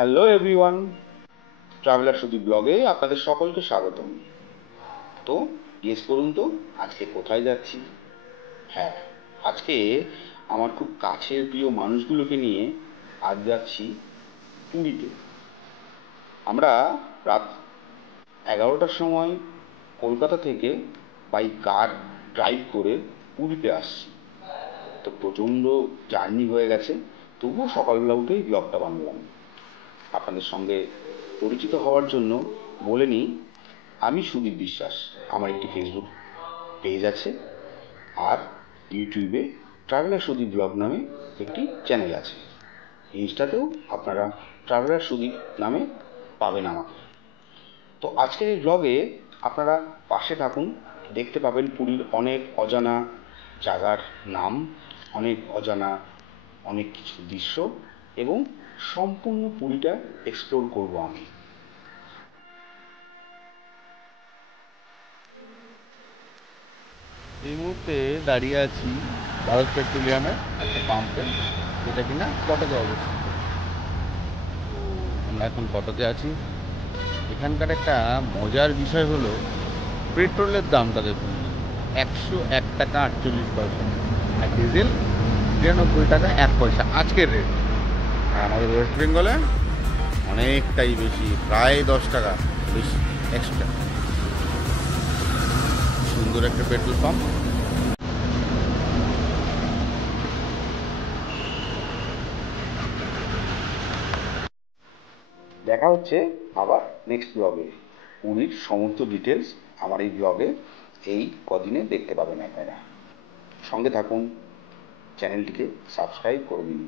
Hello everyone, traveller Sudip ব্লগে আপনাদের সকলকে স্বাগতম। তো গেস করুন তো আজকে কোথায় যাচ্ছি। হ্যাঁ, আজকে আমার খুব কাছের প্রিয় মানুষগুলোকে নিয়ে আজ যাচ্ছি পুরীতে। আমরা রাত 11টার সময় কলকাতা থেকে বাই কার ড্রাইভ করে পুরীতে আসছি। তো প্রচণ্ড জার্নি হয়ে গেছে, তবুও সকালবেলা উঠেই ব্লগটা বানালাম। আপনাদের সঙ্গে পরিচিত হওয়ার জন্য বলে নিই, আমি সুদীপ বিশ্বাস। আমার একটি ফেসবুক পেজ আছে, আর ইউটিউবে ট্রাভেলার সুদীপ ব্লগ নামে একটি চ্যানেল আছে। ইনস্টাতেও আপনারা ট্রাভেলার সুদীপ নামে পাবেন আমাকে। তো আজকের এই ব্লগে আপনারা পাশে থাকুন, দেখতে পাবেন পুরীর অনেক অজানা জায়গার নাম, অনেক অজানা অনেক কিছু দৃশ্য, এবং সম্পূর্ণ পুরীটা এক্সপ্লোর করব আমি। এই মুহূর্তে দাঁড়িয়ে আছি ভারত পেট্রোলিয়ামের একটা পাম্পে, যেটা কিনা কটকে অবস্থিত। আমরা এখন কটকে আছি। এখানকার একটা মজার বিষয় হলো পেট্রোলের দামটা দেখুন, 101 টাকা 48 পয়সা, আর ডিজেল 93 টাকা 1 পয়সা আজকের রেট। আর আমাদের ওয়েস্ট বেঙ্গলে অনেকটাই বেশি, প্রায় 10 টাকা বেশি এক্সট্রা। সুন্দর একটা পেট্রোল পাম্প। দেখা হচ্ছে আবার নেক্সট ব্লগে। পুরীর সমস্ত ডিটেলস আমার এই ব্লগে এই কদিনে দেখতে পাবেন আপনারা। সঙ্গে থাকুন, চ্যানেলটিকে সাবস্ক্রাইব করে দিন।